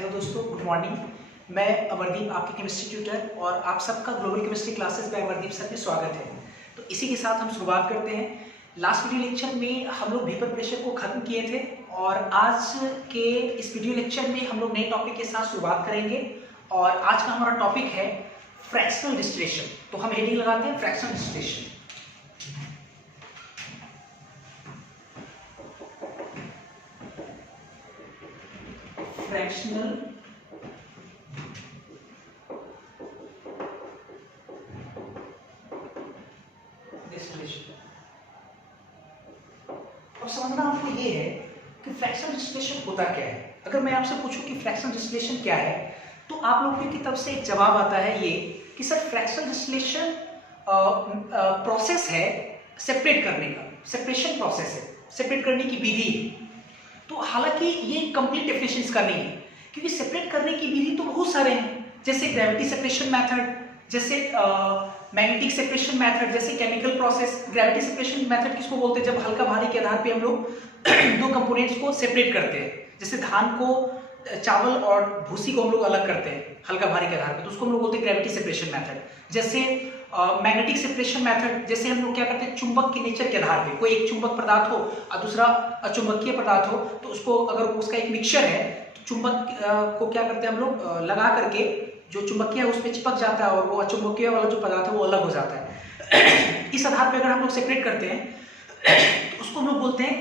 Hello दोस्तों, good morning. मैं अमरदीप, आपके केमिस्ट्री ट्यूटर, और आप सबका ग्लोबल केमिस्ट्री क्लासेस में अमरदीप सर में स्वागत है। तो इसी के साथ हम शुरुआत करते हैं। लास्ट वीडियो लेक्चर में हम लोग वेपर प्रेशर को खत्म किए थे और आज के इस वीडियो लेक्चर में हम लोग नए टॉपिक के साथ शुरुआत करेंगे। और आज का हमारा टॉपिक है फ्रैक्शनल डिस्टिलेशन। तो हम हेडिंग लगाते हैं फ्रैक्शनल डिस्टिलेशन। Fractional distillation. अब समझना आपको ये है कि फ्रैक्शनल डिस्टिलेशन होता क्या है। अगर मैं आपसे पूछूं कि फ्रैक्शनल डिस्टिलेशन क्या है, तो आप लोगों की तरफ से एक जवाब आता है ये कि सर फ्रैक्शनल डिस्टिलेशन प्रोसेस है सेपरेट करने का, सेपरेशन प्रोसेस है, सेपरेट करने की विधि है। तो हालांकि ये कंप्लीट डेफिनेशन इसका नहीं है, क्योंकि सेपरेट करने की विधि तो बहुत सारे हैं, जैसे ग्रेविटी सेपरेशन मेथड, जैसे मैग्नेटिक सेपरेशन मेथड, जैसे chemical process. Gravity separation method किसको बोलते हैं? जब हल्का भारी के आधार पे हम लोग दो कंपोनेंट्स को सेपरेट करते हैं, जैसे धान को, चावल और भूसी को हम लोग अलग करते हैं हल्का भारी के आधार पे, तो उसको हम लोग बोलते हैं ग्रेविटी सेपरेशन मेथड। जैसे मैग्नेटिक सेपरेशन मेथड, जैसे हम लोग क्या करते हैं, चुंबक के नेचर के आधार पे, कोई एक चुंबक पदार्थ हो और दूसरा अचुंबकीय पदार्थ हो, तो उसको अगर उसका एक मिक्सचर है तो चुंबक को क्या करते हैं हम लोग लगा करके, जो चुंबकीय है उस पर चिपक जाता है और वो अचुंबकीय वाला जो पदार्थ है वो अलग हो जाता है। इस आधार पे अगर हम लोग सेपरेट करते हैं तो उसको हम लोग बोलते हैं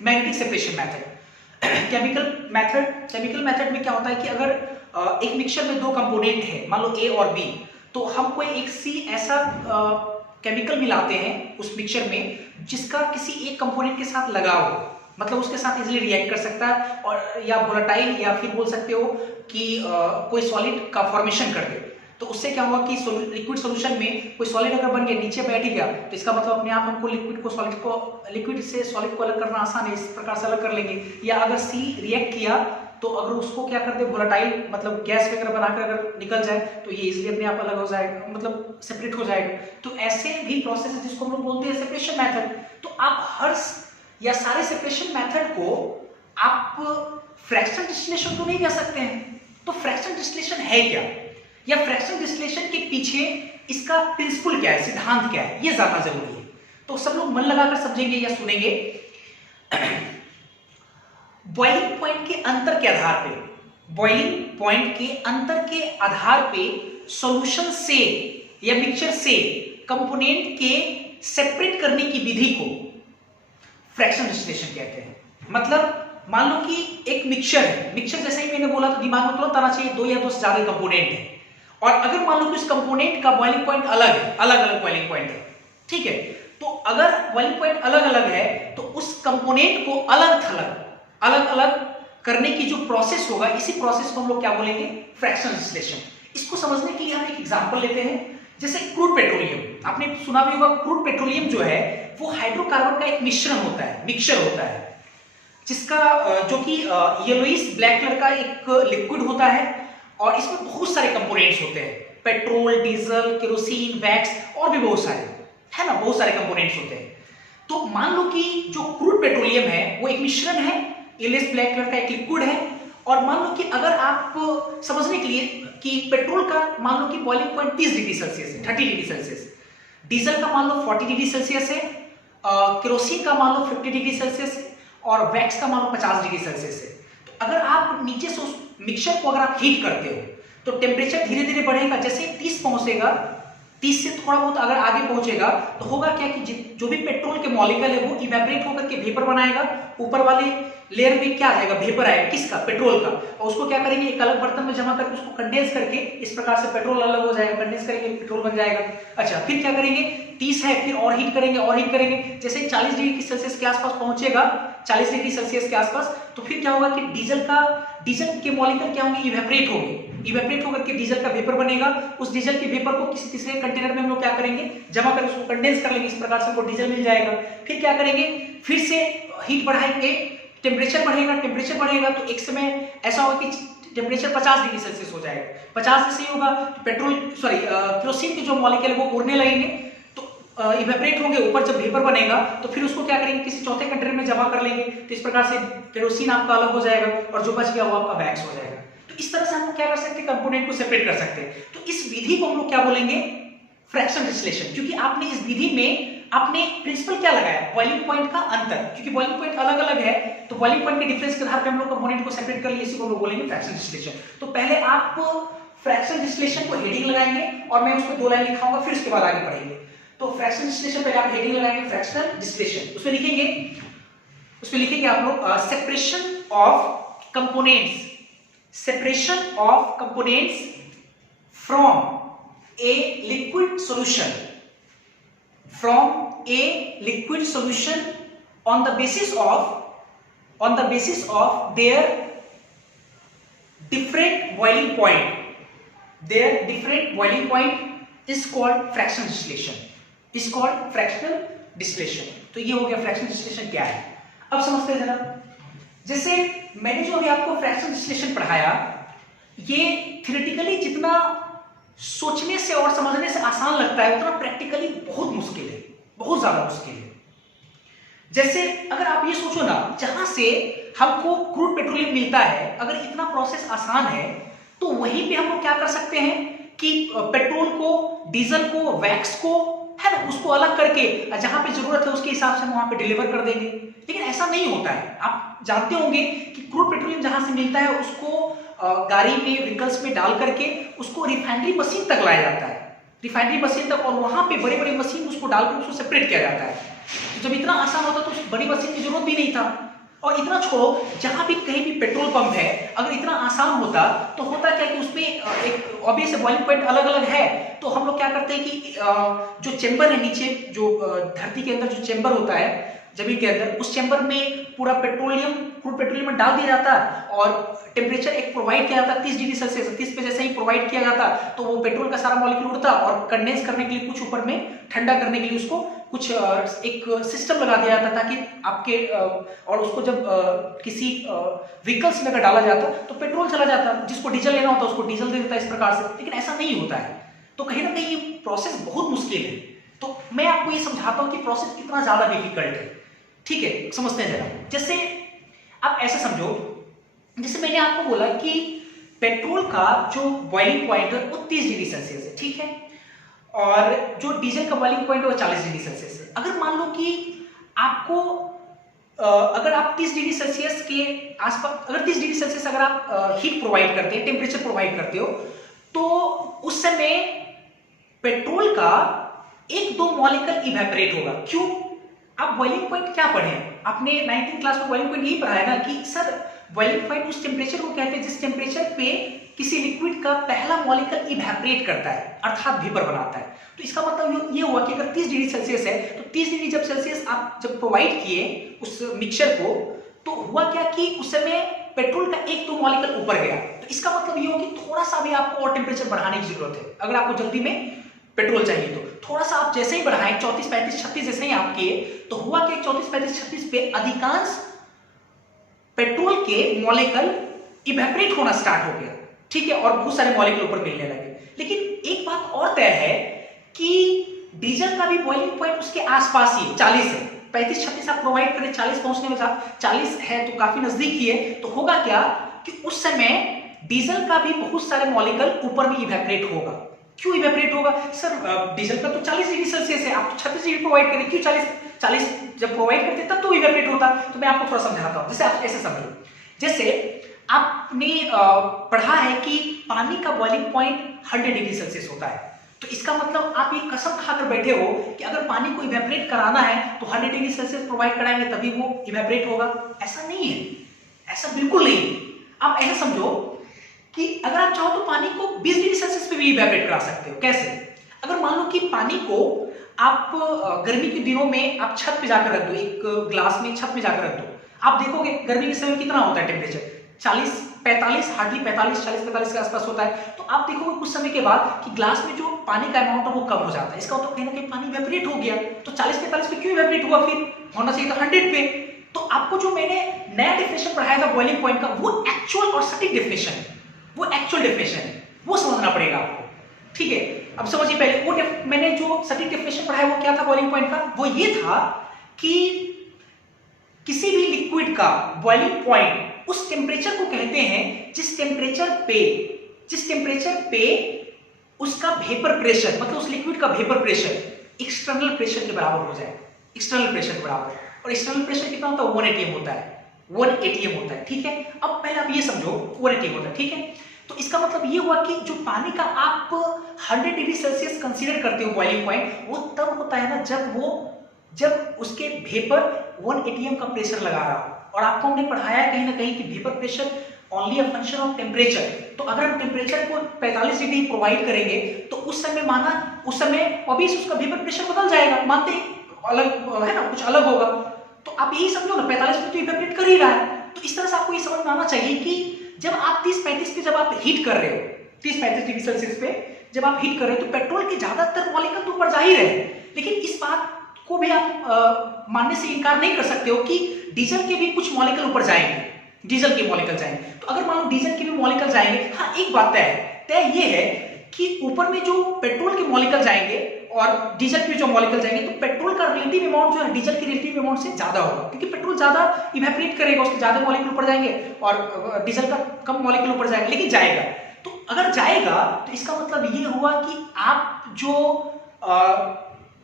magnetic separation method. Chemical method में क्या होता है कि अगर एक मिक्सचर में दो कंपोनेंट है, मान लो ए और बी, तो हम कोई एक सी ऐसा केमिकल मिलाते हैं उस मिक्सचर में जिसका किसी एक कंपोनेंट के साथ लगाव हो, मतलब उसके साथ इजीली रिएक्ट कर सकता है, और या वोलेटाइल, या फिर बोल सकते हो कि कोई सॉलिड का फॉर्मेशन कर दे। तो उससे क्या हुआ कि लिक्विड सॉल्यूशन में कोई सॉलिड अगर बन के नीचे बैठ गया, तो इसका मतलब अपने आप हमको लिक्विड से सॉलिड को अलग करना आसान है, इस प्रकार से अलग कर लेंगे। या अगर सी रिएक्ट किया तो अगर उसको क्या कर दे, वोलेटाइल मतलब गैस वगैरह बनाकर अगर निकल जाए तो ये इजीली अपने आप अलग हो जाएगा, मतलब सेपरेट हो जाएगा। तो ऐसे भी प्रोसेस है जिसको हम लोग बोलते हैं सेपरेशन मेथड। तो आप हर या सारे सेपरेशन मेथड को आप फ्रैक्शनल डिस्टिलेशन तो नहीं कह सकते हैं। तो फ्रैक्शनल डिस्टिलेशन है क्या, या फ्रैक्शनल डिस्टिलेशन के पीछे इसका प्रिंसिपल क्या है, सिद्धांत क्या है, ये जानना जरूरी है। तो सब लोग मन लगाकर समझेंगे या सुनेंगे। बॉइलिंग पॉइंट के अंतर के आधार पे, बॉइलिंग पॉइंट के अंतर के आधार पे सॉल्यूशन से या मिक्सचर से कंपोनेंट के सेपरेट करने की विधि को फ्रैक्शनल डिस्टिलेशन कहते हैं। मतलब मान लो कि एक मिक्सचर है, मिक्सचर जैसे ही मैंने बोला तो दिमाग में तुरंत आना चाहिए दो या दो से ज्यादा कंपोनेंट है, और अगर मान लो कि उस कंपोनेंट का बॉइलिंग पॉइंट अलग है, अलग अलग बॉइलिंग पॉइंट है, ठीक है, तो अगर बॉइलिंग पॉइंट अलग अलग है तो उस कंपोनेंट को अलग अलग करने की जो प्रोसेस होगा, इसी प्रोसेस को हम लोग क्या बोलेंगे, फ्रैक्शनल डिस्टिलेशन। इसको समझने के लिए हम एक एग्जांपल लेते हैं, जैसे क्रूड पेट्रोलियम। आपने सुना भी होगा, क्रूड पेट्रोलियम जो है वो हाइड्रोकार्बन का एक मिश्रण होता है, मिक्सचर होता है, जिसका जो कि येलोइश ब्लैक कलर का एक लिक्विड होता है, और इसमें बहुत सारे कंपोनेंट्स होते हैं, पेट्रोल, डीजल, केरोसिन, वैक्स और भी बहुत सारे, है ना, बहुत सारे कंपोनेंट्स होते हैं। तो मान लो कि जो क्रूड पेट्रोलियम है वो एक मिश्रण है, येलोइश ब्लैक कलर का एक लिक्विड है, और मान लो कि अगर आप समझने के लिए कि पेट्रोल का मान लो कि बॉइलिंग पॉइंट 30 डिग्री सेल्सियस है, 30 डिग्री सेल्सियस, डीजल का मान लो 40 डिग्री सेल्सियस है, केरोसिन का मान लो 50 डिग्री सेल्सियस है, और वैक्स का मान लो 50 डिग्री सेल्सियस है। तो अगर आप नीचे से उस मिक्सचर को अगर आप हीट करते हो तो टेम्परेचर धीरे धीरे बढ़ेगा, जैसे 30 पहुंचेगा, 30 से थोड़ा बहुत अगर आगे पहुंचेगा तो होगा क्या कि जो भी पेट्रोल के मॉलिक्यूल है वो इवेपोरेट होकर के वेपर बनाएगा, ऊपर वाले लेयर में क्या आ जाएगा, वेपर आएगा, किसका, पेट्रोल का, और उसको क्या करेंगे, एक अलग बर्तन में जमा करके उसको कंडेंस करके, इस प्रकार से पेट्रोल अलग हो जाएगा, कंडेंस करेंगे पेट्रोल बन जाएगा। अच्छा, फिर क्या करेंगे, 30 है, फिर और हीट करेंगे, और हीट करेंगे, जैसे 40 डिग्री सेल्सियस के आसपास पहुंचेगा, 40 डिग्री सेल्सियस के आसपास, तो फिर क्या होगा कि डीजल के मॉलिक्यूल क्या होंगे, इवेपोरेट होंगे, इवेपोरेट होकर के डीजल का वेपर बनेगा। उस डीजल के वेपर को किसी तीसरे कंटेनर में हम लोग क्या करेंगे, जमा कर उसको कंडेंस कर लेंगे, इस प्रकार से वो डीजल मिल जाएगा। फिर क्या करेंगे, फिर से हीट बढ़ाएंगे, टेम्परेचर बढ़ेगा, तो एक समय ऐसा होगा कि टेम्परेचर 50 डिग्री सेल्सियस हो जाएगा। 50 से सही होगा तो केरोसिन के जो मॉलिक्यूल है वो उड़ने लगेंगे, तो इवेपोरेट होंगे, ऊपर जब वेपर बनेगा तो फिर उसको क्या करेंगे, किसी चौथे कंटेनर में जमा कर लेंगे। तो इस प्रकार से केरोसिन आपका अलग हो जाएगा और जो बच गया वो आपका वैक्स हो जाएगा। तो इस तरह से हम लोग क्या कर सकते हैं, कंपोनेंट को सेपरेट कर सकते हैं। तो इस विधि को हम लोग क्या बोलेंगे, फ्रैक्शन डिस्टिलेशन। क्योंकि आपने इस विधि में आपने प्रिंसिपल क्या लगाया, बॉइलिंग पॉइंट का अंतर। क्योंकि बॉइलिंग पॉइंट अलग अलग है तो बॉइलिंग पॉइंट के डिफरेंस के आधार पर हम लोग कंपोनेंट को सेपरेट कर लिए, इसी को हम लोग बोलेंगे फ्रैक्शन डिस्टिलेशन। तो पहले आप फ्रैक्शन डिस्टिलेशन को हेडिंग लगाएंगे और मैं उसमें 2 लाइन लिखाऊंगा, फिर उसके बाद आगे पढ़ेंगे। तो फ्रैक्शन डिस्टिलेशन पहले आप हेडिंग लगाएंगे फ्रैक्शनल डिस्टिलेशन, उसमें लिखेंगे आप लोग separation of components, separation of components from a liquid solution, from a liquid solution on the basis of their different boiling point. Their different boiling point is called fraction distillation, is called fractional distillation. तो ये हो गया fraction distillation क्या है। अब समझते हैं जरा, जैसे मैंने जो अभी आपको फ्रैक्शन डिस्टिलेशन पढ़ाया, ये थ्योरेटिकली जितना सोचने से और समझने से आसान लगता है उतना प्रैक्टिकली बहुत मुश्किल है, बहुत ज्यादा मुश्किल है। जैसे अगर आप ये सोचो ना, जहां से हमको क्रूड पेट्रोलियम मिलता है, अगर इतना प्रोसेस आसान है तो वहीं पे हम लोग क्या कर सकते हैं कि पेट्रोल को, डीजल को, वैक्स को, है ना, उसको अलग करके जहां पे जरूरत है उसके हिसाब से हम वहां पे डिलीवर कर देंगे। लेकिन ऐसा नहीं होता है। आप जानते होंगे कि क्रूड पेट्रोलियम जहां से मिलता है उसको गाड़ी में, व्हीकल्स में डाल करके उसको रिफाइनरी मशीन तक लाया जाता है, रिफाइनरी मशीन तक, और वहां पे बड़े बड़े मशीन उसको डालकर उसको सेपरेट किया जाता है। तो जब इतना आसान होता तो उस बड़ी मशीन की जरूरत भी नहीं था। और इतना छोड़ो, जहां भी कहीं भी पेट्रोल पंप है, अगर इतना आसान होता तो होता क्या कि उसमें एक ऑब्वियस बॉइलिंग पॉइंट अलग अलग है, तो हम लोग क्या करते हैं कि जो चेंबर है नीचे, जो धरती के अंदर जो चेंबर होता है जमीन के अंदर, उस चेंबर में पूरा पेट्रोलियम, क्रूड पेट्रोलियम में डाल दिया जाता और टेम्परेचर एक प्रोवाइड किया जाता 30 डिग्री सेल्सियस। 30 पे जैसे ही प्रोवाइड किया जाता तो वो पेट्रोल का सारा मॉलिक्यूल उड़ता और कंडेंस करने के लिए कुछ ऊपर में ठंडा करने के लिए उसको कुछ एक सिस्टम लगा दिया जाता ताकि आपके और उसको जब किसी व्हीकल्स में अगर डाला जाता तो पेट्रोल चला जाता, जिसको डीजल लेना होता उसको डीजल दे देता इस प्रकार से। लेकिन ऐसा नहीं होता है, तो कहीं ना कहीं ये प्रोसेस बहुत मुश्किल है। तो मैं आपको ये समझाता हूँ कि प्रोसेस कितना ज्यादा डिफिकल्ट है। ठीक है, समझते हैं जरा। जैसे आप ऐसे समझो, जैसे मैंने आपको बोला कि पेट्रोल का जो बॉइलिंग पॉइंट है वो 30 डिग्री सेल्सियस है, ठीक है, और जो डीजल का बॉइलिंग पॉइंट है वो 40 डिग्री सेल्सियस है। अगर मान लो कि आपको अगर आप 30 डिग्री सेल्सियस के आसपास, अगर 30 डिग्री सेल्सियस अगर आप हीट प्रोवाइड करते हैं, टेम्परेचर प्रोवाइड करते हो, तो उस समय पेट्रोल का 1-2 मॉलिक्यूल इवेपोरेट होगा। क्यों? आप बॉइलिंग पॉइंट क्या पढ़े, आपने 9th क्लास में बॉइलिंग पॉइंट यही पढ़ाया ना कि सर बॉइलिंग पॉइंट उस टेम्परेचर को कहते हैं जिस टेम्परेचर पे किसी लिक्विड का पहला मॉलिक्यूल इवेपोरेट करता है, अर्थात वेपर बनाता है। तो इसका मतलब ये हुआ कि अगर 30 डिग्री सेल्सियस है तो 30 डिग्री जब सेल्सियस आप जब प्रोवाइड किए उस मिक्सचर को, तो हुआ क्या कि उस समय पेट्रोल का 1-2 मॉलिक्यूल ऊपर गया। तो इसका मतलब ये हो कि थोड़ा सा भी आपको और टेम्परेचर बढ़ाने की जरूरत है। अगर आपको जल्दी में पेट्रोल चाहिए तो थोड़ा सा आप जैसे ही बढ़ाएं, 34, 35, 36 जैसे ही आप किए, तो हुआ कि 34, 35, 36 पे अधिकांश पेट्रोल के मॉलिक्यूल इवेपोरेट होना स्टार्ट हो गया, ठीक है, और बहुत सारे मॉलिक्यूल ऊपर मिलने लगे। लेकिन एक बात और तय है कि डीजल का भी बॉइलिंग पॉइंट उसके आसपास ही 40 है। 35-36 आप प्रोवाइड करें, 40 पहुंचने में 40 है तो काफी नजदीक ही है। तो होगा क्या कि उस समय डीजल का भी बहुत सारे मॉलिक्यूल ऊपर में इवेपोरेट होगा। क्यों इवेपोरेट होगा? सर डीजल का तो 40 डिग्री सेल्सियस है, आप तो 36 डिग्री प्रोवाइड करें, क्यों 40 जब प्रोवाइड करते तब तो इवेपोरेट होता। तो मैं आपको थोड़ा समझाता हूं, जैसे आप ऐसे समझो, जैसे आपने पढ़ा है कि पानी का बॉइलिंग पॉइंट 100 डिग्री सेल्सियस होता है। तो इसका मतलब आप ये कसम खाकर बैठे हो कि अगर पानी को इवेपोरेट कराना है तो 100 डिग्री सेल्सियस प्रोवाइड कराएंगे तभी वो इवेपोरेट होगा। ऐसा नहीं है, ऐसा बिल्कुल नहीं। आप ऐसा समझो कि अगर आप चाहो तो पानी को 20 डिग्री सेल्सियस पे भी इवेपोरेट करा सकते हो। कैसे? अगर मान लो कि पानी को आप गर्मी के दिनों में आप छत पे जाकर रख दो, एक ग्लास में छत में जाकर रख दो, आप देखोगे गर्मी के समय कितना होता है टेम्परेचर, 40-45, हार्डली 40-45 के आसपास होता है। तो आप देखोगे कुछ समय के बाद कि ग्लास में जो पानी का अमाउंट है वो कम हो जाता है। इसका मतलब कहीं ना कहीं पानी इवेपोरेट हो गया। तो 40-45 पे क्यों इवेपोरेट हुआ? फिर होना चाहिए था 100 पे। तो आपको जो मैंने नया डेफिनेशन पढ़ाया था बॉइलिंग पॉइंट का, वो एक्चुअल और सटीक डेफिनेशन है, वो एक्चुअल डेफिनेशन है, वो समझना पड़ेगा आपको, ठीक है। अब समझिए पहले वो मैंने जो सटीक डेफिनेशन पढ़ा है वो क्या था बॉइलिंग पॉइंट का, वो ये था कि किसी भी लिक्विड का बॉइलिंग पॉइंट उस टेम्परेचर को कहते हैं जिस टेम्परेचर पे उसका वेपर प्रेशर, मतलब उस लिक्विड का वेपर प्रेशर एक्सटर्नल प्रेशर के बराबर हो जाए, एक्सटर्नल प्रेशर के बराबर। और एक्सटर्नल प्रेशर कितना होता है? 1 atm होता है, 1 atm होता है, ठीक है। अब पहले आप ये समझो 1 atm होता है, ठीक है। तो इसका मतलब ये हुआ कि जो पानी का आप 100 डिग्री सेल्सियस कंसीडर करते हो बॉइलिंग पॉइंट, वो तब होता है ना जब उसके वेपर 1 atm का प्रेशर लगा रहा हो। और आपको हमने पढ़ाया कहीं ना कहीं कि vapour pressure only a function of temperature. तो अगर हम टेम्परेचर को 45 डिग्री प्रोवाइड करेंगे तो उस समय ऑब्वियस उसका वेपर प्रेशर बदल जाएगा, मानते हैं अलग है ना, कुछ अलग होगा। तो आप यही समझो ना 45 डिग्री तो इवेपोरेट कर ही रहा है। तो इस तरह से आपको ये समझ में आना चाहिए कि जब आप 30-35 पे जब आप हीट कर रहे हो, 30-35 डिग्री सेल्सियस पे जब आप हीट कर रहे हो तो पेट्रोल के ज्यादातर मॉलिक्यूल तो ऊपर जा ही रहे हैं, लेकिन इस बात को भी आप मानने से इनकार नहीं कर सकते हो कि डीजल के भी कुछ मॉलिक्यूल ऊपर जाएंगे, डीजल के मॉलिक्यूल जाएंगे। तो अगर मान लो डीजल के भी मॉलिक्यूल जाएंगे, हाँ एक बात तय ये है कि ऊपर में जो पेट्रोल के मॉलिक्यूल जाएंगे और डीजल के जो मॉलिक्यूल जाएंगे तो पेट्रोल का रिलेटिव अमाउंट जो है डीजल के रिलेटिव अमाउंट से ज्यादा होगा, क्योंकि पेट्रोल ज्यादा इवेपोरेट करेगा, उसके ज्यादा मॉलिक्यूल ऊपर जाएंगे और डीजल का कम मॉलिक्यूल ऊपर जाएंगे, लेकिन जाएगा। तो अगर जाएगा तो इसका मतलब ये हुआ कि आप जो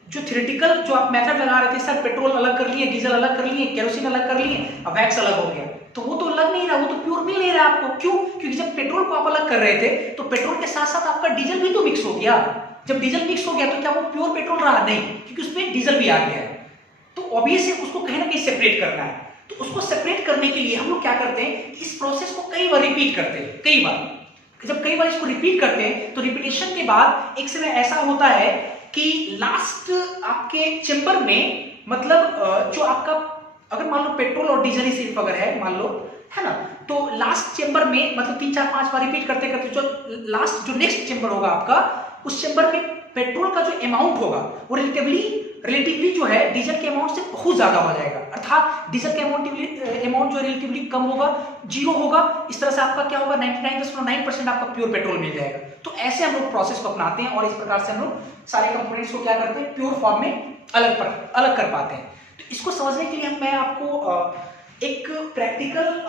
थ्योरेटिकल जो आप मेथड लगा रहे थे, सर पेट्रोल अलग कर लिए, डीजल अलग कर लिए, केरोसिन अलग कर लिए, अब वैक्स अलग हो गया, तो वो तो लग नहीं रहा, वो तो प्योर मिल नहीं रहा आपको। क्यों? क्योंकि जब पेट्रोल को आप अलग कर रहे थे तो पेट्रोल के साथ साथ आपका डीजल भी तो मिक्स हो गया। जब डीजल मिक्स हो गया तो क्या वो प्योर पेट्रोल रहा? नहीं, क्योंकि उसमें डीजल भी आ गया है। तो ऑब्वियसली उसको कहीं ना कहीं सेपरेट करना है। तो उसको सेपरेट करने के लिए हम लोग क्या करते हैं, इस प्रोसेस को कई बार रिपीट करते हैं। कई बार इसको रिपीट करते हैं तो रिपीटेशन के बाद एक समय ऐसा होता है कि लास्ट आपके चेंबर में, मतलब जो आपका अगर मान लो पेट्रोल और डीजल ही सिर्फ अगर है मान लो, है ना, तो लास्ट चेंबर में मतलब 3-4-5 बार रिपीट करते करते जो लास्ट जो नेक्स्ट चेंबर होगा आपका, उस चेंबर में पेट्रोल का जो अमाउंट होगा वो रिलेटिवली जो है डीजल के अमाउंट से बहुत ज्यादा हो जाएगा। अर्थात डीजल के अमाउंट जो रिलेटिवली कम होगा, जीरो होगा। इस तरह से आपका क्या होगा, 99.9% आपका प्योर पेट्रोल मिल जाएगा। तो ऐसे हम लोग प्रोसेस को अपनाते हैं और इस प्रकार से हम लोग सारे कंपोनेंट्स को क्या करते हैं, प्योर फॉर्म में अलग कर पाते हैं। तो इसको समझने के लिए मैं आपको एक प्रैक्टिकल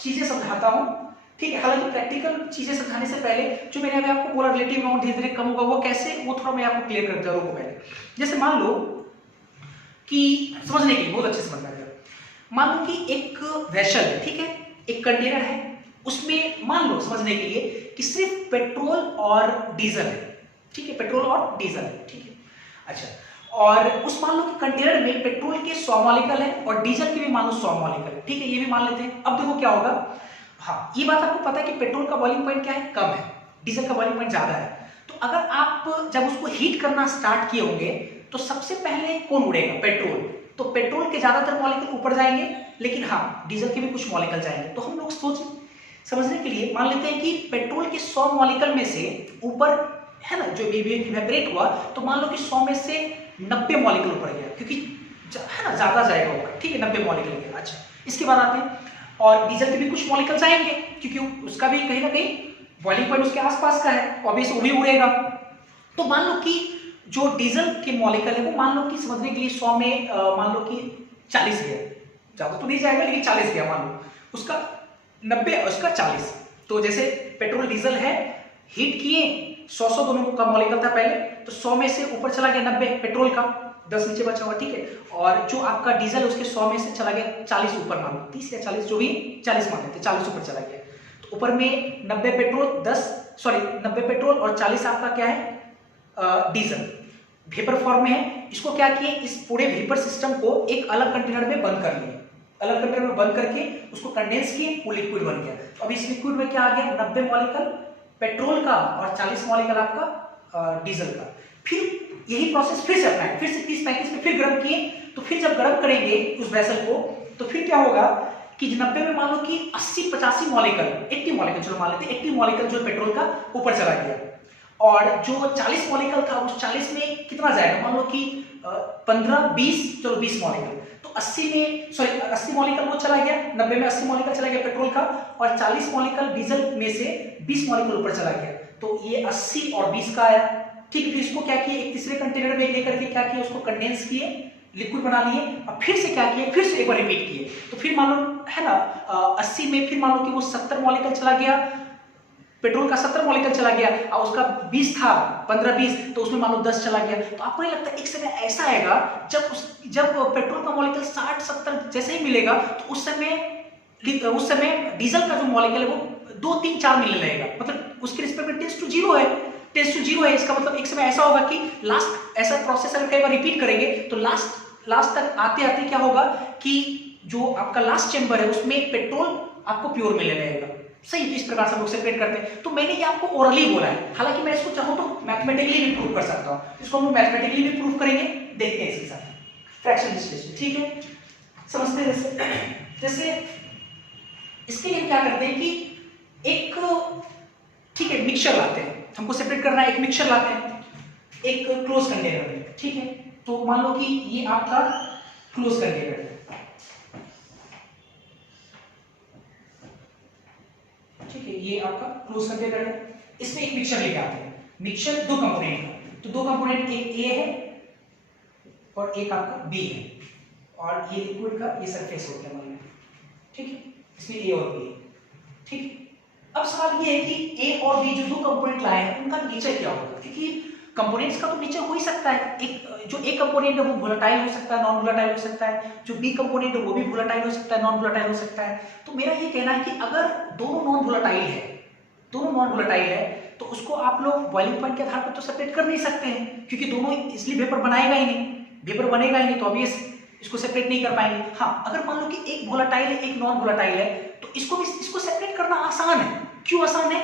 चीजें समझाता हूँ, ठीक है। हालांकि प्रैक्टिकल चीजें समझाने से पहले जो मैंने अभी आपको बोला रिलेटिव अमाउंट धीरे धीरे कम होगा, वो कैसे, वो थोड़ा मैं आपको क्लियर कर जरूर पहले। जैसे मान लो कि समझने के लिए बहुत अच्छे समझना है, मान लो कि एक वेसल है, ठीक है, एक कंटेनर है, उसमें मान लो समझने के लिए कि सिर्फ पेट्रोल और डीजल है, ठीक है, पेट्रोल और डीजल है, ठीक है। अच्छा, और उस मान लो कि कंटेनर में पेट्रोल के 100 मॉलिक्यूल है और डीजल के भी मान लो 100 मॉलिक्यूल है, ठीक है, ये भी मान लेते हैं। अब देखो क्या होगा, हाँ ये बात आपको पता है कि पेट्रोल का बॉइलिंग पॉइंट क्या है, कम है, डीजल का बॉइलिंग पॉइंट ज्यादा है। तो अगर आप जब उसको हीट करना स्टार्ट किए होंगे तो सबसे पहले कौन उड़ेगा, पेट्रोल। तो पेट्रोल के ज्यादातर मॉलिक्यूल ऊपर जाएंगे, लेकिन हाँ डीजल के भी कुछ मॉलिक्यूल जाएंगे। तो हम लोग समझने के लिए मान लेते हैं कि पेट्रोल के 100 मॉलिक्यूल में से ऊपर है ना जो इवेपोरेट हुआ, तो मान लो कि 100 में से 90 मॉलिक्यूल ऊपर गया, क्योंकि है ना ज्यादा जाएगा ऊपर, ठीक है, 90 मॉलिक्यूल गया। अच्छा, इसके बाद आते हैं और डीजल के भी कुछ मॉलिक्यूल जाएंगे, क्योंकि उसका भी कहीं ना कहीं बॉइलिंग पॉइंट उसके आसपास का है, ऑब्वियसली वो भी उड़ेगा। तो मान लो कि जो डीजल के मॉलिक्यूल है वो मान लो कि समझने के लिए 100 में मान लो कि 40 गया, ज्यादा तो नहीं जाएगा लेकिन 40 गया, मान लो उसका 90 और उसका 40। तो जैसे पेट्रोल डीजल है, हीट किए, 100 दोनों का मॉलिक्यूल था पहले, तो 100 में से ऊपर चला गया 90 पेट्रोल का, 10 नीचे बचा हुआ, ठीक है। और जो आपका डीजल उसके 100 में से चला गया 40 ऊपर, मान लो 30 या 40 जो भी, 40 मान लेते, 40 ऊपर चला गया। तो ऊपर में 90 पेट्रोल और 40 आपका क्या है, डीजल वेपर फॉर्म में है। इसको क्या किए, इस पूरे वेपर सिस्टम को एक अलग कंटेनर में बंद कर लिए, अलग कंटेनर में बंद करके उसको कंडेंस किए, वो लिक्विड बन गया। तो अब इस लिक्विड में क्या आ गया, 90 मॉलिक्यूल पेट्रोल का और 40 मॉलिक्यूल आपका डीजल का। फिर यही प्रोसेस फिर से अपनाएं, फिर से 30-35 में फिर गर्म किए। तो फिर जब गर्म करेंगे उस वेसल को, तो फिर क्या होगा कि 90 में मान लो कि 80-85 मॉलिक्यूल, 80 मॉलिक्यूल चलो मान लेते हैं, 80 मॉलिक्यूल जो पेट्रोल का ऊपर चला गया। और जो 40 मॉलिक्यूल था उस 40 में कितना जाएगा, मान लो कि 15-20, चलो 20 मॉलिक्यूल। तो 80 मॉलिक्यूल वो चला गया, 90 में 80 मॉलिक्यूल चला गया पेट्रोल का, और 40 मॉलिक्यूल डीजल में से 20 मॉलिक्यूल ऊपर चला गया। तो ये 80 और 20 का आया, ठीक है, फिर इसको क्या किए, एक तीसरे कंटेनर में लेकर के क्या किया, उसको कंडेंस किए, लिक्विड बना लिए, और फिर से क्या किए, फिर से एक बार रिपीट किए। तो फिर मान लो है ना 80 में फिर मान लो कि वो 70 मॉलिक्यूल चला गया, पेट्रोल का 70 मॉलिक्यूल चला गया, और उसका 20 था, 15-20, तो उसमें मान लो 10 चला गया। तो आपको नहीं लगता एक समय ऐसा आएगा जब पेट्रोल का मॉलिक्यूल 60-70 जैसे ही मिलेगा, तो उस समय डीजल का जो मॉलिक्यूल है वो 2, 3, 4 मिलने लगेगा, मतलब उसके रिस्पेक्ट में टेंस टू जीरो है, टेंस टू जीरो है। इसका मतलब एक समय ऐसा होगा कि लास्ट ऐसा प्रोसेस अगर कई बार रिपीट करेंगे तो लास्ट तक आते आते क्या होगा कि जो आपका लास्ट चेंबर है उसमें पेट्रोल आपको प्योर मिलने लगेगा। सही, तो इस प्रकार से हम लोग सेपरेट करते हैं। तो मैंने ये आपको ओरली बोला है, हालांकि मैं इसको चाहूँ तो मैथमेटिकली भी प्रूव कर सकता हूँ, इसको हम मैथमेटिकली भी प्रूव करेंगे, देखते हैं इसके साथ फ्रैक्शन डिस्प्लेसमेंट। ठीक है, समझते हैं। जैसे इसके लिए क्या करते हैं कि एक ठीक है मिक्सचर लाते हैं, हमको सेपरेट करना है, एक मिक्सचर लाते हैं एक क्लोज कंटेनर में। ठीक है, तो मान लो कि ये आपका क्लोज कंटेनर है, ठीक है, ये आपका क्लोज कंटेनर है, इसमें एक मिक्सचर लेके आते हैं। मिक्सचर 2 कंपोनेंट का, तो 2 कंपोनेंट, एक ए है और एक आपका बी है, और ये लिक्विड का ये सरफेस हो गया मान लो, ठीक है, इसमें ए और बी है। ठीक है, अब सवाल ये है कि ए और बी जो 2 कंपोनेंट लाए हैं उनका नेचर क्या होगा, क्योंकि कंपोनेंट्स का तो नेचर हो ही सकता है, एक जो ए कंपोनेंट है वो वोलेटाइल हो सकता है, नॉन वोलेटाइल हो सकता है, जो बी कंपोनेंट है वो भी वोलेटाइल हो सकता है, नॉन वोलेटाइल हो सकता है। तो मेरा ये कहना है कि अगर दोनों नॉन वोलेटाइल है तो उसको आप लोग बॉइलिंग पॉइंट के आधार पर तो सेपरेट कर नहीं सकते हैं, क्योंकि दोनों इसलिए वेपर बनाएगा ही नहीं, वेपर बनेगा ही नहीं, तो ऑब्वियस इसको सेपरेट नहीं कर पाएंगे। हाँ, अगर मान लो कि एक वोलेटाइल है एक नॉन वोलेटाइल है, तो इसको सेपरेट करना आसान है। क्यों आसान है?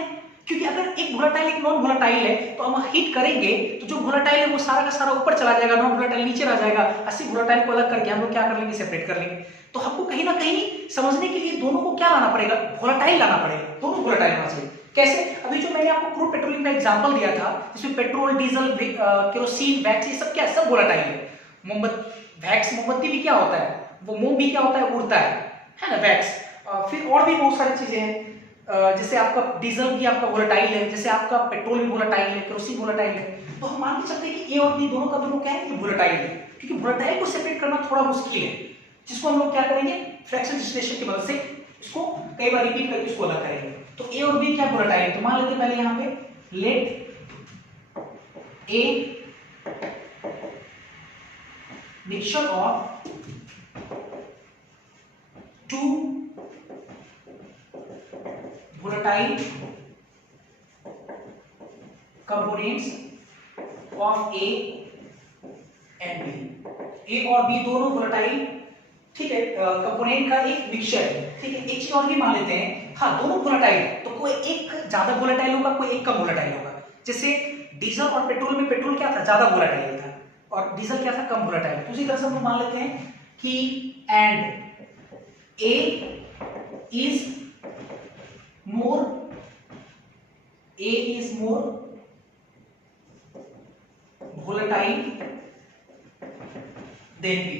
क्योंकि अगर एक वोलेटाइल एक नॉन वोलेटाइल है तो हम हीट करेंगे तो जो वोलेटाइल है वो सारा का सारा ऊपर चला जाएगा, नॉन वोलेटाइल नीचे रह जाएगा, अस्सी वोलेटाइल को अलग करके हम लोग क्या कर लेंगे, सेपरेट कर लेंगे। तो हमको कहीं ना कहीं समझने के लिए दोनों को क्या लाना पड़ेगा, वोलेटाइल लाना पड़ेगा, दोनों वोलेटाइल होना चाहिए। कैसे? अभी जो मैंने आपको क्रूड पेट्रोलियम का एग्जांपल दिया था, जिसमें पेट्रोल, डीजल, केरोसिन, वैक्स, ये सब क्या है, सब वोलेटाइल है। मोमबत्ती भी क्या होता है, वो मोम भी क्या होता है, उड़ता है ना, वैक्स। फिर और भी बहुत सारी चीजें हैं, जैसे आपका डीजल भी आपका वोलेटाइल है, जैसे आपका पेट्रोल भी वोलेटाइल है, केरोसिन वोलेटाइल है। तो हम मान के चलते हैं कि ए और बी दोनों का दोनों क्या है, वोलेटाइल है, क्योंकि वोलेटाइल को सेपरेट करना थोड़ा मुश्किल है, जिसको हम लोग क्या करेंगे, फ्रैक्शन डिस्टिलेशन की मदद से इसको कई बार रिपीट करके इसको अलग करेंगे। तो ए और बी क्या वोलेटाइल है, तो मान लेते हैं पहले यहाँ पे let a mixture of 2 volatile components of A and B। A और B दोनों वोलेटाइल, ठीक है, कंपोनेंट का एक मिक्सचर है। ठीक है, एक चीज और भी मान लेते हैं, हाँ दोनों वोलेटाइल, तो कोई एक ज्यादा वोलेटाइल होगा, कोई एक कम वोलेटाइल होगा। जैसे डीजल और पेट्रोल में पेट्रोल क्या था, ज्यादा वोलेटाइल था, और डीजल क्या था, कम वोलेटाइल। तो उसी तरह से हम मान लेते हैं कि and A is more volatile than B।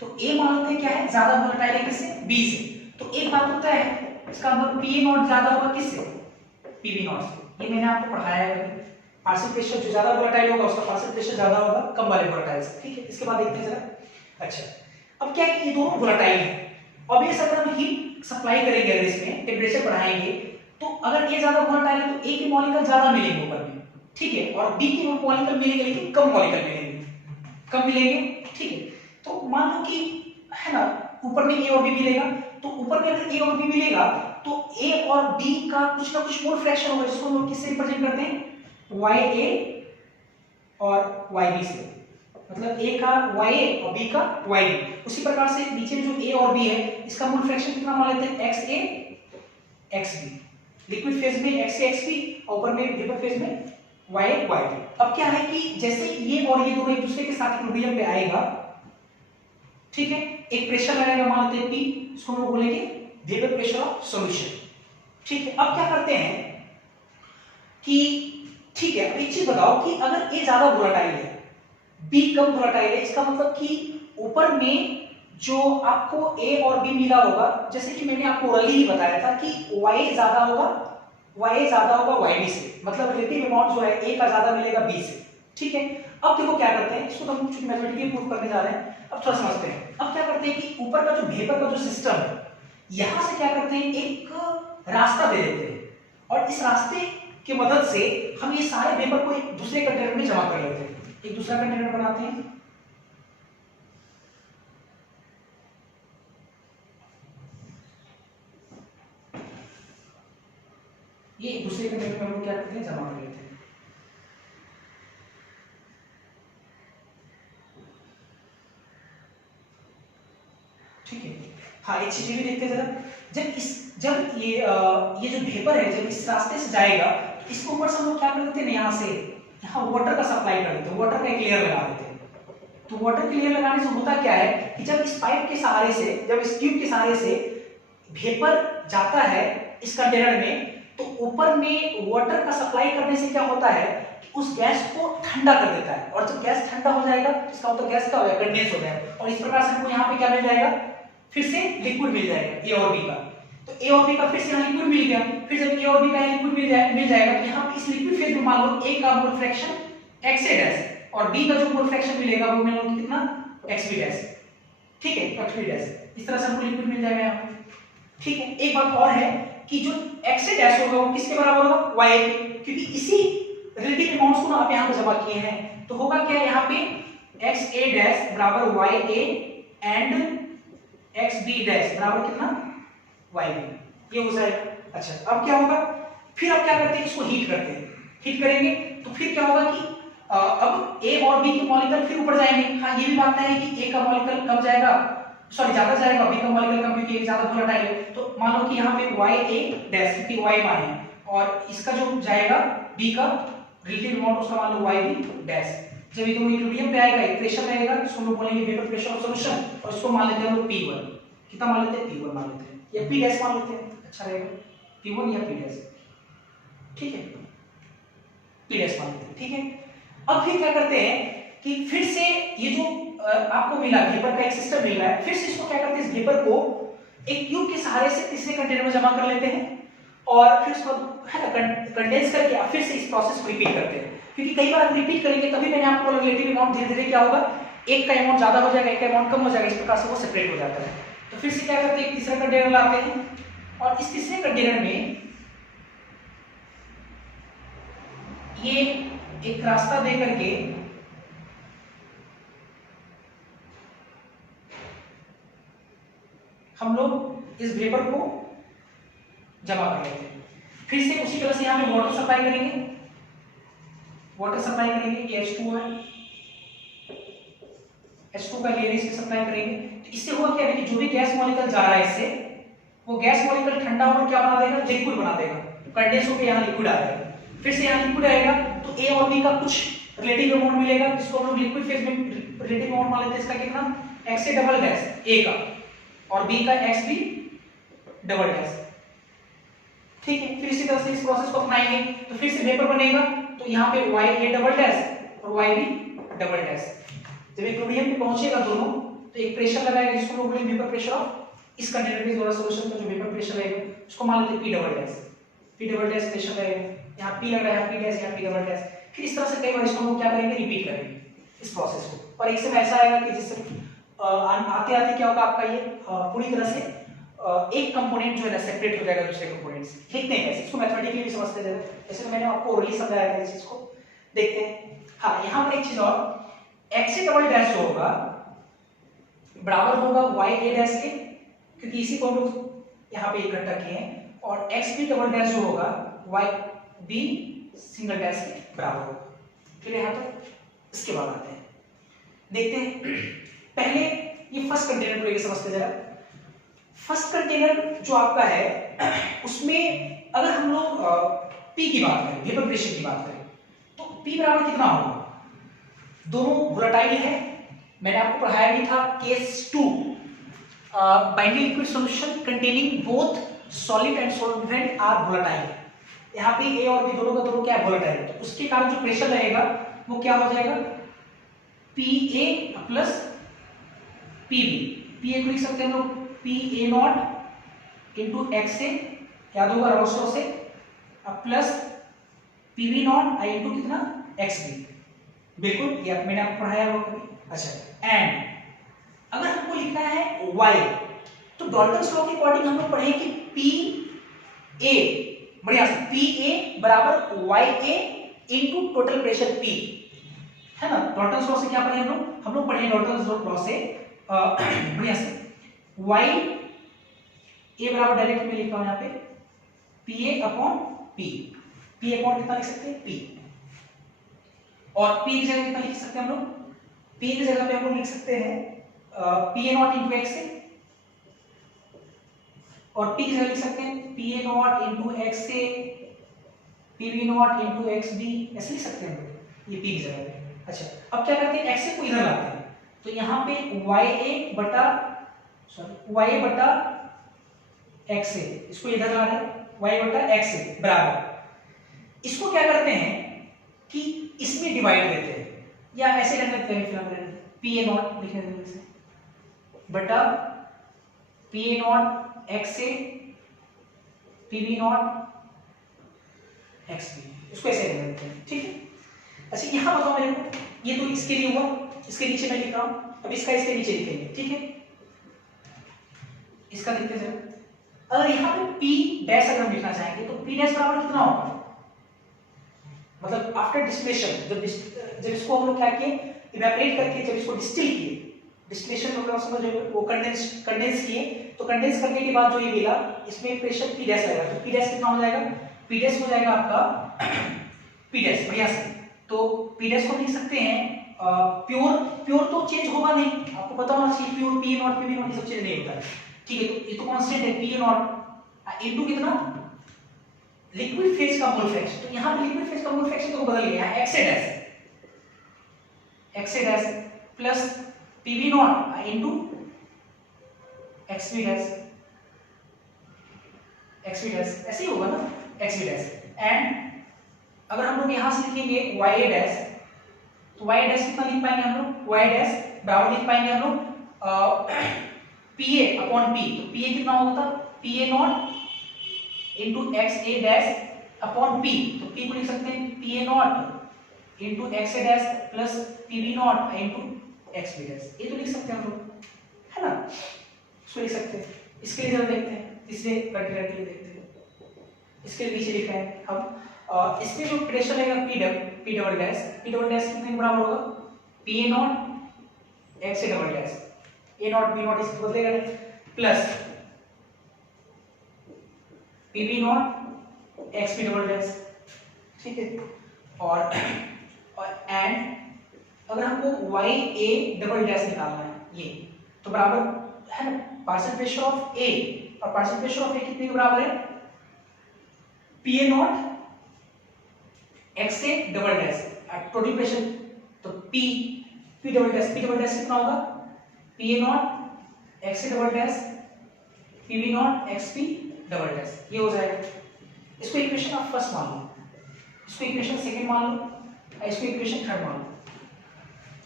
तो A मान लेते हैं क्या है, ज्यादा वोलेटाइल है किससे, B से। तो एक बात होता है, इसका मतलब P नॉट ज्यादा होगा किससे, PB नॉट से। ये मैंने आपको पढ़ाया है, पार्शियल प्रेशर जो ज्यादा वोलेटाइल होगा उसका पार्शियल प्रेशर ज्यादा होगा कम वाले वोलेटाइल से। ठीक है, इसके बाद देखते हैं जरा। अच्छा, अब क्या है कि ये दोनों वोलेटाइल है, ऑब्वियस अगर हम हीट सप्लाई करेंगे, अगर इसमें टेम्परेचर बढ़ाएंगे, तो अगर ए ज्यादा वोलेटाइल है तो ए के मॉलिक्यूल ज्यादा मिलेंगे ऊपर में, ठीक है, और बी के मॉलिक्यूल मिलेंगे लेकिन कम मॉलिक्यूल मिलेंगे, कम मिलेंगे। ठीक है, तो मान लो कि है ना ऊपर में ए और बी मिलेगा, तो ऊपर में अगर ए और बी मिलेगा तो ए और बी का कुछ ना कुछ मोल फ्रैक्शन होगा, जिसको हम लोग किससे रिप्रेजेंट करते हैं, वाई ए और वाई बी से, मतलब ए का वाई ए और बी का वाई बी। उसी प्रकार से नीचे में जो ए और बी है इसका मोल फ्रैक्शन कितना मान लेते हैं, एक्स ए एक्स बी, लिक्विड फेज में एक्स ए एक्स बी, और ऊपर में वेपर फेज में वाई ए वाई बी। अब क्या है कि जैसे ये और ये दोनों एक दूसरे के साथ इक्विलिब्रियम पे आएगा, ठीक है, एक प्रेशर लगाएगा मान लेते हैं P, इसको हम लोग बोलेंगे वेपर प्रेशर ऑफ सॉल्यूशन। ठीक है, अब क्या करते हैं कि ठीक है, अब एक चीज बताओ कि अगर A ज्यादा वोलेटाइल है B कम वोलेटाइल है, इसका मतलब कि ऊपर में जो आपको A और B मिला होगा, जैसे कि मैंने आपको ओरली ही बताया था कि Y ज्यादा होगा YB से, मतलब रिलेटिव अमाउंट जो है A का ज्यादा मिलेगा B से। ठीक है। अब देखो क्या करते हैं, इसको तो हम चूंकि मैथमेटिकली प्रूव करने जा रहे हैं, अब थोड़ा समझते हैं। अब क्या करते हैं कि ऊपर का जो वेपर का जो सिस्टम है, यहां से क्या करते हैं एक रास्ता दे देते हैं, और इस रास्ते की मदद से हम ये सारे वेपर को एक दूसरे कंटेनर में जमा कर लेते हैं, एक दूसरा कंटेनर बनाते हैं। ये एक दूसरे कंटेनर में हम लोग क्या करते हैं, जमा कर लेते हैं। ठीक है। हाँ, एक चीज भी देखते हैं जरा, जब ये जो वेपर है जब इस रास्ते से जाएगा तो इसको ऊपर से हम लोग क्या कर देते हैं, यहाँ से यहाँ वाटर का सप्लाई कर देते हैं, वाटर का एक लेयर लगा देते हैं। तो वाटर की लेयर लगाने से होता क्या है कि जब इस पाइप के सहारे से, जब इस ट्यूब के सहारे से वेपर जाता है इस कंटेनर में, तो ऊपर में वाटर का सप्लाई करने से क्या होता है कि उस गैस को ठंडा कर देता है, और जब गैस ठंडा हो जाएगा इसका मतलब गैस क्या हो जाएगा, कंडेंस हो जाएगा, और इस प्रकार से हमको यहाँ पे क्या मिल जाएगा, फिर से लिक्विड मिल जाएगा ए और बी का। तो ए और बी का फिर से यहाँ लिक्विड मिल गया, फिर जब ए और बी का लिक्विड मिल जाएगा तो यहाँ इस लिक्विड फेज में मान लो ए का mole fraction x A dash और बी का जो मोल फ्रैक्शन मिलेगा वो मान लो कितना एक्स बी डैश। ठीक है, एक्स बी डैश, इस तरह से हमको लिक्विड मिल जाएगा यहाँ पे। ठीक है, एक बात और है कि जो एक्स ए डैश होगा वो किसके बराबर होगा, वाई ए, क्योंकि इसी रिलेटिव अमाउंट्स को ना आप यहाँ पे जमा किए हैं। तो होगा क्या यहाँ पे एक्स ए डैश बराबर y A and x B dash बराबर कितना वाई बी, ये हो जाएगा। अच्छा, अब क्या होगा, फिर अब क्या करते हैं, इसको हीट करते हैं। हीट करेंगे तो फिर क्या होगा कि अब ए और बी के मॉलिक्यूल फिर ऊपर जाएंगे। हाँ, ये भी बात है कि ए का मॉलिक्यूल कम जाएगा, सॉरी ज्यादा जाएगा, बी का मॉलिक्यूल कम, क्योंकि एक ज्यादा वोलेटाइल है। तो मान लो कि यहाँ पे वाई ए डैश क्योंकि वाई मान है, और इसका जो जाएगा बी का रिलेटिव अमाउंट उसका मान लो वाई बी डैश। जब ये दोनों इक्विलिब्रियम पे आएगा, इक्वेशन रहेगा, इसको हम लोग बोलेंगे वेपर प्रेशर ऑफ सॉल्यूशन, और इसको मान लेते हैं हम लोग P1। कितना मान लेते हैं, P1 मान लेते हैं, या P डैश मान लेते हैं, अच्छा रहेगा P1 या P डैश। ठीक है, P डैश मान लेते हैं। ठीक है, अब फिर क्या करते हैं कि फिर से ये जो आपको मिला वेपर का एक सिस्टम मिल रहा है, फिर से इसको क्या करते हैं, इस वेपर को एक ट्यूब के सहारे से तीसरे कंटेनर में जमा कर लेते हैं, और फिर उसको है ना कंडेंस करके फिर से इस प्रोसेस को रिपीट करते हैं। क्योंकि कई बार हम रिपीट करेंगे तभी मैंने आपको रिलेटिव अमाउंट धीरे धीरे क्या होगा, एक का अमाउंट ज्यादा हो जाएगा, एक का अमाउंट कम हो जाएगा, इस प्रकार से वो सेपरेट हो जाता है। तो फिर से क्या करते हैं, एक तीसरा कंटेनर लाते हैं, और इस तीसरे कंटेनर में ये एक रास्ता दे करके हम लोग इस वेपर को जमा कर लेते हैं। फिर से उसी तरह से यहां पे वाटर सप्लाई करेंगे, वाटर सप्लाई करेंगे, ये H2 है, H2 का लेयर इसमें सप्लाई करेंगे। तो इससे हुआ क्या है कि जो भी गैस मॉलिक्यूल जा रहा है इससे, वो गैस मॉलिक्यूल ठंडा होकर क्या बना देगा, लिक्विड बना देगा, कंडेंस होकर यहाँ लिक्विड आ जाएगा। फिर से यहाँ लिक्विड आएगा तो ए और बी का कुछ रिलेटिव अमाउंट मिलेगा, जिसको हम लोग लिक्विड फेज में रिलेटिव अमाउंट मान लेते हैं। इसका कितना, एक्स ए डबल डैश ए का, और बी का एक्स बी डबल डैश। ठीक है, फिर इसी तरह से इस प्रोसेस को अपनाएंगे तो फिर से वेपर बनेगा। तो यहाँ पे वाई ए डबल डैश और वाई बी डबल डैश। जब इक्विलिब्रियम पे पहुंचेगा दोनों तो एक प्रेशर लगाएगा, जिसको हम लोग बोलेंगे वेपर प्रेशर ऑफ इस कंटेनर के द्वारा सॉल्यूशन का जो वेपर प्रेशर रहेगा उसको मान लेते हैं P double dash. P double dash pressure रहेगा, यहाँ पी लग रहा है, पी डैश, यहाँ पी डबल डैश। फिर इस तरह से कई बार इसको हम लोग क्या करेंगे, रिपीट करेंगे इस प्रोसेस को। और एक समय ऐसा आएगा कि जिससे आते आते क्या होगा, आपका ये पूरी तरह से एक कंपोनेंट जो है ना सेपरेट हो जाएगा दूसरे कंपोनेंट से। देखते हैं कैसे, इसको मैथमेटिकली भी समझते हैं, जैसे तो मैंने आपको ओरली समझाया था इस चीज को। देखते हैं, हाँ यहाँ पर एक चीज और, एक्स ए डबल डैश जो होगा बराबर होगा वाई ए डैश के, क्योंकि इसी को हम लोग यहाँ पे इकट्ठा किए हैं, और एक्स बी डबल डैश जो होगा वाई बी सिंगल डैश के बराबर होगा। फिर यहाँ तक, इसके बाद आते हैं, देखते हैं पहले ये फर्स्ट कंटेनर को लेकर समझते जरा। फर्स्ट कंटेनर जो आपका है उसमें अगर हम लोग P की बात करें, वेपर प्रेशर की बात करें, तो P बराबर कितना होगा, दोनों वोलेटाइल है। मैंने आपको पढ़ाया भी था case 2, binding liquid solution containing both solid and solvent are volatile. यहाँ पे A और B दोनों का दोनों क्या है, वोलेटाइल। तो उसके कारण जो प्रेशर रहेगा वो क्या हो जाएगा, PA प्लस PB। PA को लिख सकते हैं हम लोग PA नॉट इंटू एक्स ए, याद होगा रोस्टो से, अब plus PB not I into कितना, एक्स बी। बिल्कुल, ये मैंने आपको पढ़ाया होगा कभी। अच्छा, एंड अगर हमको लिखना है वाई, तो डॉल्टन्स लॉ के अकॉर्डिंग हम लोग पढ़े कि पी ए, बढ़िया से, पी ए बराबर वाई ए इंटू टोटल प्रेशर पी, है ना। डॉल्टन्स लॉ से क्या पढ़े हम लोग पढ़े डॉल्टन्स लॉ से बढ़िया से वाई ए बराबर डायरेक्ट में लिखता हूं यहाँ पे P A upon P, P upon कितना लिख सकते हैं पी, और पी की जगह कितना लिख सकते हैं हम लोग, पी की जगह पे हम लोग लिख सकते हैं P A not into x A, और पी की जगह लिख सकते हैं P A not into x A P B not into x B, ऐसे लिख सकते हैं हम लोग ये पी की जगह पे। अच्छा, अब क्या करते हैं, एक्स ए को इधर लाते हैं, तो यहाँ पे वाई ए बटा एक्स ए, इसको इधर ला रहे हैं वाई बटा एक्स ए बराबर, इसको क्या करते हैं कि इसमें डिवाइड देते हैं, या ऐसे कर देते हैं फिलहाल पी ए नॉट लिखने देते हैं बटा P A nought x A P B nought x B, इसको ऐसे कर देते हैं, ठीक है। अच्छा, यहां बताओ मेरे को, ये तो इसके लिए हुआ, इसके नीचे मैं लिख रहा हूं, अब इसका इसके नीचे लिखेंगे, ठीक है। इसका लिखते जाओ, अगर यहाँ पे P डैश अगर हम लिखना चाहेंगे तो P डैश बराबर कितना होगा, मतलब आफ्टर डिस्टिलेशन, जब इसको हम लोग क्या किए, इवेपोरेट करके जब इसको डिस्टिल किए, डिस्टिलेशन मतलब समझ रहे हो, वो कंडेंस किए, तो कंडेंस करने के बाद जो ये मिला, इसमें प्रेशर P डैश आएगा, तो P डैश कितना हो जाएगा, P डैश हो जाएगा आपका P डैश, बढ़िया से, तो P डैश को लिख सकते हैं प्योर तो चेंज होगा नहीं, आपको पता होना चाहिए pure P not P not ये सब चेंज नहीं होता है, ठीक है। तो ये तो कांस्टेंट है P नॉट इनटू कितना, लिक्विड फेज का मोल फ्रैक्शन, तो यहां पे लिक्विड फेज का मोल फ्रैक्शन तो बदल गया है, x A dash plus PV not into XV dash, ऐसे ही होगा ना, एक्सवी डैश, एंड अगर हम लोग यहां से लिखेंगे वाई ए डैश, तो वाई डैश कितना लिख पाएंगे हम लोग, वाई डैश बराबर लिख पाएंगे हम लोग पी ए अपॉन पी, तो पी ए कितना होता, P A not into x A dash upon P, तो पी को लिख सकते हैं P A not into x A dash plus P B not into x B dash, ये तो लिख सकते हैं हम लोग, है ना, इसको लिख सकते हैं। इसके लिए जरा देखते हैं, तीसरे क्राइटेरिया के लिए देखते हैं, इसके नीचे लिखा है हम, इसमें जो प्रेशर रहेगा पी डबल डैश कितने के बराबर होगा, P A nought x A double dash, A nought B nought इसको बदलेगा plus P B nought x B double dash, ठीक है, और एंड अगर हमको वाई ए डबल डैश निकालना है ये, तो बराबर है ना पार्शियल प्रेशर ऑफ ए, और पार्शियल प्रेशर ऑफ ए कितने के बराबर है, P A nought x A double dash, total pressure, तो पी डबल डैश कितना होगा, P A nought x A double dash P B nought x P double dash, ये हो जाएगा। इसको इक्वेशन आप फर्स्ट मान लो, इसको इक्वेशन सेकंड मान लो, और इसको इक्वेशन थर्ड मान लो,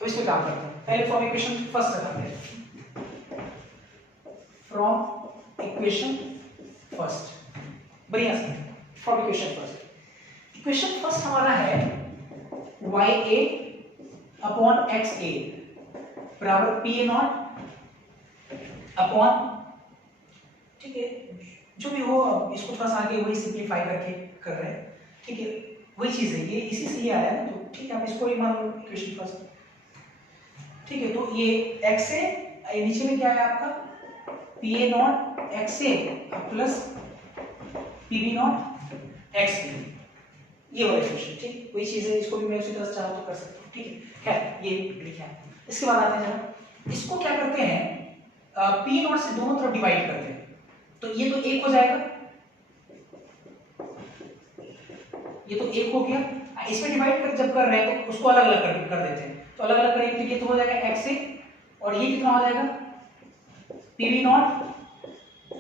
तो इस पे काम करते हैं। पहले फ्रॉम इक्वेशन फर्स्ट करते हैं, फ्रॉम इक्वेशन फर्स्ट, बढ़िया से from equation first. Equation first हमारा है Y A upon x A बराबर पी ए नॉट अपॉन, ठीक है, जो भी हो, अब इसको थोड़ा सा आगे वही सिंपलीफाई करके कर रहे हैं, ठीक है, वही चीज है, ये इसी से ये आया है, तो ठीक है, हम इसको ही मान लो इक्वेशन फर्स्ट, ठीक है। तो ये एक्स ए, नीचे में क्या है आपका P A nought x A plus P B nought x B, ये वाला इक्वेशन, ठीक, वही चीज है, इसको भी मैं उसी तरह से चाहूँ तो कर सकता हूँ, ठीक है, खैर ये लिखा है। इसके बाद आते हैं जरा, इसको क्या करते हैं, पी नॉट से दोनों तरफ डिवाइड करते हैं, तो ये तो एक हो जाएगा, ये तो एक हो गया, इसमें डिवाइड कर जब कर रहे हैं तो उसको अलग अलग कर देते हैं, तो अलग अलग करेंगे तो ये तो हो जाएगा एक्स ए, और ये कितना हो जाएगा P B nought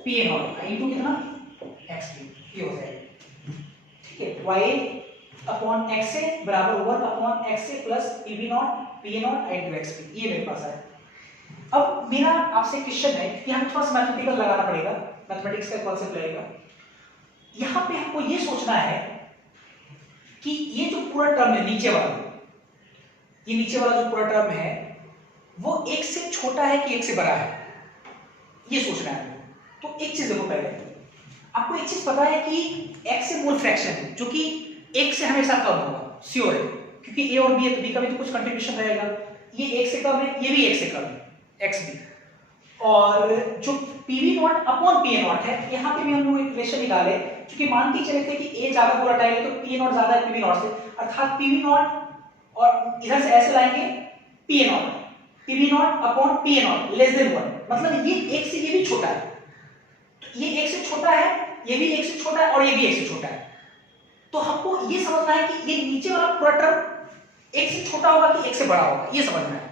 P A not into कितना एक्स बी, ये हो जाएगा, ठीक है। वाई अपॉन एक्स ए बराबर 1 upon x A plus P B nought P A not into x B, ये मेरे पास है। अब मेरा आपसे क्वेश्चन है कि हमें थोड़ा सा मैथमेटिकल लगाना पड़ेगा, मैथमेटिक्स का कॉन्सेप्ट लगेगा, यहां पे हमको ये सोचना है कि ये जो पूरा टर्म है नीचे वाला, ये नीचे वाला जो पूरा टर्म है वो 1 से छोटा है कि 1 से बड़ा है, ये सोचना है आपको। तो एक चीज देखो, पहले आपको एक चीज पता है कि x से मोल फ्रैक्शन है जो कि 1 से हमेशा कम होगा, श्योर है, क्योंकि a और b है तो b का भी तो कुछ कंट्रीब्यूशन रहेगा। ये 1 से कम है, ये भी 1 से कम है, x भी। और जो pv not upon pa not है, यहाँ पे भी हम लोग एक रिलेशन निकाले, क्योंकि मान के चले थे कि a ज्यादा वोलेटाइल है तो pa नॉट ज्यादा है pv नॉट से, अर्थात pv नॉट और इधर से ऐसे लाएंगे pa not, pv not upon pa not less than 1, मतलब ये 1 से ये भी छोटा है, तो ये 1 से छोटा है, ये भी 1 से छोटा है और ये भी 1 से छोटा है। तो हमको ये समझना है कि ये नीचे वाला पूरा टर्म 1 से छोटा होगा कि 1 से बड़ा होगा, ये समझना है।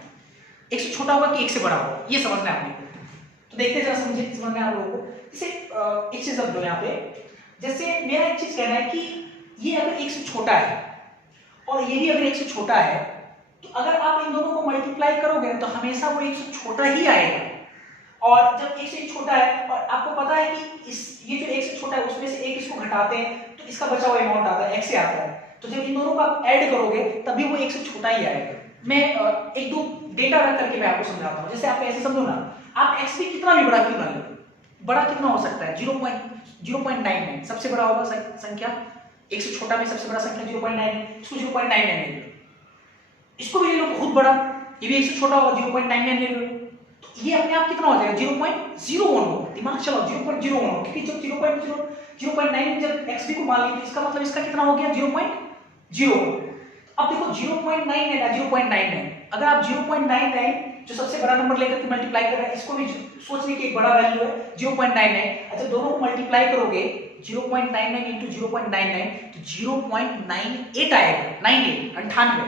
1 से छोटा होगा कि 1 से बड़ा होगा, ये समझना है आपने। तो देखते हैं, जरा समझना है आप लोगों को। जैसे एक चीज अब दो यहाँ पे, जैसे मेरा एक चीज कहना है कि ये अगर 1 से छोटा है और ये भी अगर 1 से छोटा है, तो अगर आप इन दोनों को मल्टीप्लाई करोगे तो हमेशा वो 1 से छोटा ही आएगा। और जब 1 से छोटा है और आपको पता है कि ये जो 1 से छोटा है उसमें से 1 इसको घटाते हैं तो इसका बचा हुआ अमाउंट आता है, x से आता है, तो जब इन दोनों को आप ऐड करोगे तभी वो 1 से छोटा ही आएगा। मैं एक दो डेटा रख करके मैं आपको समझाता हूँ। जैसे आप ऐसे समझो ना, आप x भी कितना भी बड़ा क्यों ना लो, बड़ा कितना हो सकता है 0.99, सबसे बड़ा होगा संख्या 1 से छोटा में सबसे बड़ा संख्या 0.9, इसको 0.99 ले लो, इसको भी ले लो बहुत बड़ा, ये भी 1 से छोटा होगा 0.99 ले लो, तो ये अपने आप कितना हो जाएगा 0.01 होगा। दिमाग चलाओ 0.01 होगा, क्योंकि जब 0.9 जब x भी को मान लीजिए, इसका मतलब इसका कितना हो गया 0.01। अब देखो 0.9 है ना 0.99, अगर आप 0.99 जो सबसे बड़ा नंबर लेकर के मल्टीप्लाई कर रहे हैं, इसको भी सोच लीजिए कि एक बड़ा वैल्यू है 0.99, अच्छा दोनों को मल्टीप्लाई करोगे 0.99 into 0.99 तो 0.98 आएगा, 98।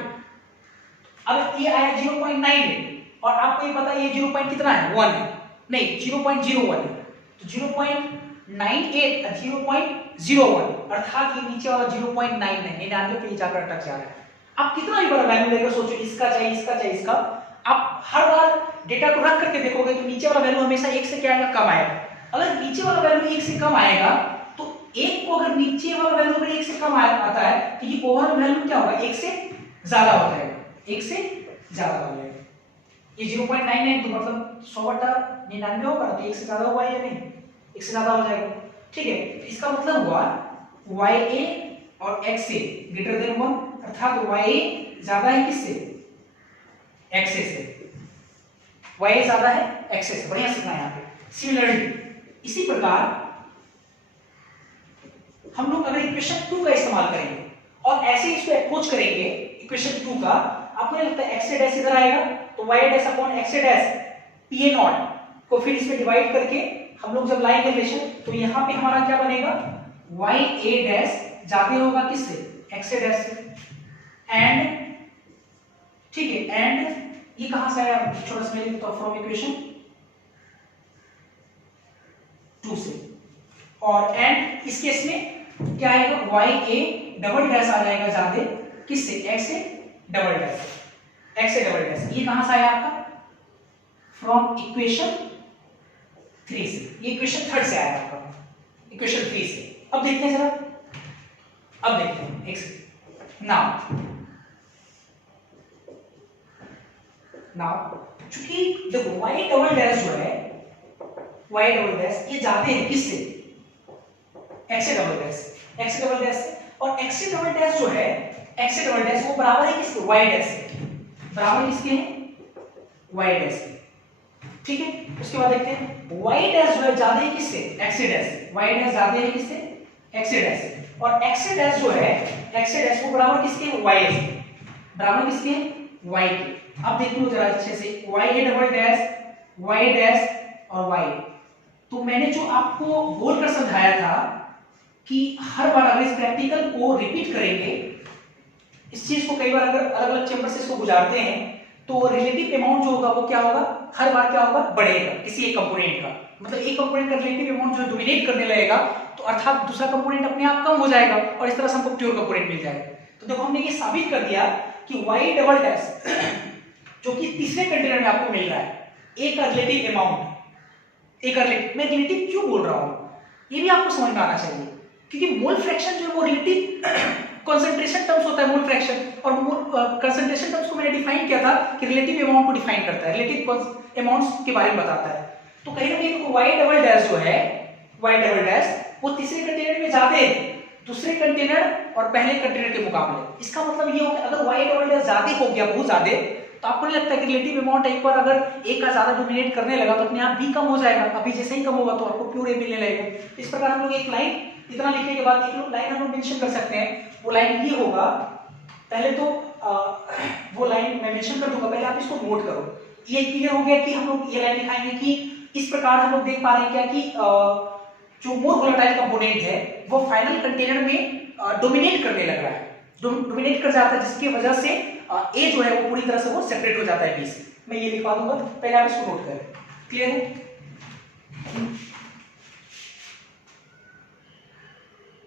अब ये आया 0.98 और आपको ये पता है ये 0. कितना है 1 है, नहीं 0.01 है, तो 0.98 और 0.01 अर्थात ये नीचे वाला 0.99 पे जाकर अटक जा रहा है। आप कितना भी बड़ा वैल्यू लेकर सोचो, इसका चाहिए इसका चाहिए इसका, आप हर बार डेटा को रख करके देखोगे तो नीचे वाला वैल्यू हमेशा 1 से क्या आएगा कम आएगा। अगर नीचे वाला वैल्यू 1 से कम आएगा तो 1 को अगर नीचे वाला वैल्यू अगर 1 से कम आता है तो ये ओवरऑल वैल्यू क्या होगा 1 से ज्यादा हो जाएगा, 1 से ज्यादा हो जाएगा। ये 0.99 तो मतलब 100/99 होगा, तो 1 से ज्यादा हुआ या नहीं, 1 से ज्यादा हो जाएगा, ठीक है। तो इसका मतलब हुआ ya और xa ग्रेटर देन 1, अर्थात ya ज्यादा है किससे xa से, ya ज्यादा है xa से, बढ़िया सीखना यहाँ पे। सिमिलरली इसी प्रकार हम लोग अगर इक्वेशन 2 का इस्तेमाल करेंगे और ऐसे इसको अप्रोच करेंगे इक्वेशन 2 का, आपको नहीं लगता xa डैश इधर आएगा तो y dash upon xa dash pa not को फिर इसमें डिवाइड करके हम लोग जब लाएंगे रिलेशन तो यहाँ पे हमारा क्या बनेगा ya डैश जाते होगा किससे xa डैश से, एंड ठीक है, एंड ये कहां से आया छोटा सा तो फ्रॉम इक्वेशन 2 से, और एंड इस केस में क्या आएगा ya डबल डैश आ जाएगा जाते किससे xa डबल डैश, ये कहां से आया आपका फ्रॉम इक्वेशन 3 से, ये इक्वेशन 3 से आया आपका इक्वेशन 3 से। अब देखते हैं जरा, अब देखते हैं नाउ चूंकि देखो y डबल डैश जो है y डबल डैश ये जाते हैं किससे x डबल डैश से, और x डबल डैश जो है x डबल डैश वो बराबर है किसके y डैश से, बराबर किसके हैं y डैश से, ठीक है। उसके बाद देखते हैं y डैश जो है जाते हैं किससे x डैश से, y डैश जाते हैं किससे x डैश से, और x डैश जो है x डैश वो बराबर किसके y से, बराबर किसके y के। अब देख लो जरा अच्छे से y double dash y dash और y, तो मैंने जो आपको बोल कर समझाया था कि हर बार अगर इस प्रैक्टिकल को रिपीट करेंगे, इस चीज को कई बार अगर अलग अलग चैम्बर से इसको गुजारते हैं तो रिलेटिव अमाउंट जो होगा वो क्या होगा हर बार क्या होगा बढ़ेगा किसी एक कंपोनेंट का, मतलब एक कंपोनेंट का रिलेटिव अमाउंट जो डोमिनेट करने लगेगा तो अर्थात दूसरा कंपोनेंट अपने आप कम हो जाएगा और इस तरह से हमको प्योर कंपोनेंट मिल जाएगा। तो देखो हमने ये साबित कर दिया कि y डबल डैश जो कि तीसरे कंटेनर में आपको मिल रहा है एक का रिलेटिव अमाउंट, एक का रिलेटिव, मैं रिलेटिव क्यों बोल रहा हूं ये भी आपको समझ में आना चाहिए, क्योंकि मोल फ्रैक्शन जो है वो रिलेटिव कंसंट्रेशन टर्म्स होता है मोल फ्रैक्शन, और कंसंट्रेशन टर्म्स को मैंने डिफाइन किया था कि रिलेटिव अमाउंट को डिफाइन करता है, रिलेटिव अमाउंट्स के बारे में बताता है। तो कहीं ना कहीं वाई डबल डैश जो है, वाई डबल डैश वो तीसरे कंटेनर में ज्यादा है दूसरे कंटेनर और पहले कंटेनर के मुकाबले। इसका मतलब ये हो कि अगर वाई डबल डैश ज्यादा हो गया, बहुत ज्यादा, तो आपको नहीं लगता कि रिलेटिव अमाउंट एक बार अगर ए का ज्यादा डोमिनेट करने लगा तो अपने आप बी कम हो जाएगा, अभी जैसे ही कम होगा तो आपको प्योर ए मिलने लगेगा। इस प्रकार हम लोग एक लाइन इतना लिखने के बाद एक लाइन हम लोग मेंशन कर सकते हैं, वो लाइन ये होगा। पहले तो वो लाइन मैं मेंशन कर दूंगा, पहले आप इसको नोट करो। ये क्लियर हो गया कि हम लोग ये लाइन दिखाएंगे कि इस प्रकार हम लोग देख पा रहे हैं क्या कि जो मोर वोलेटाइल कंपोनेंट है वो फाइनल कंटेनर में डोमिनेट करने लग रहा है, डोमिनेट कर जाता है, जिसकी वजह से ए जो है वो पूरी तरह से वो सेपरेट हो जाता है बी से। मैं ये लिखवा दूंगा, पहले आप इसको नोट करें। क्लियर है?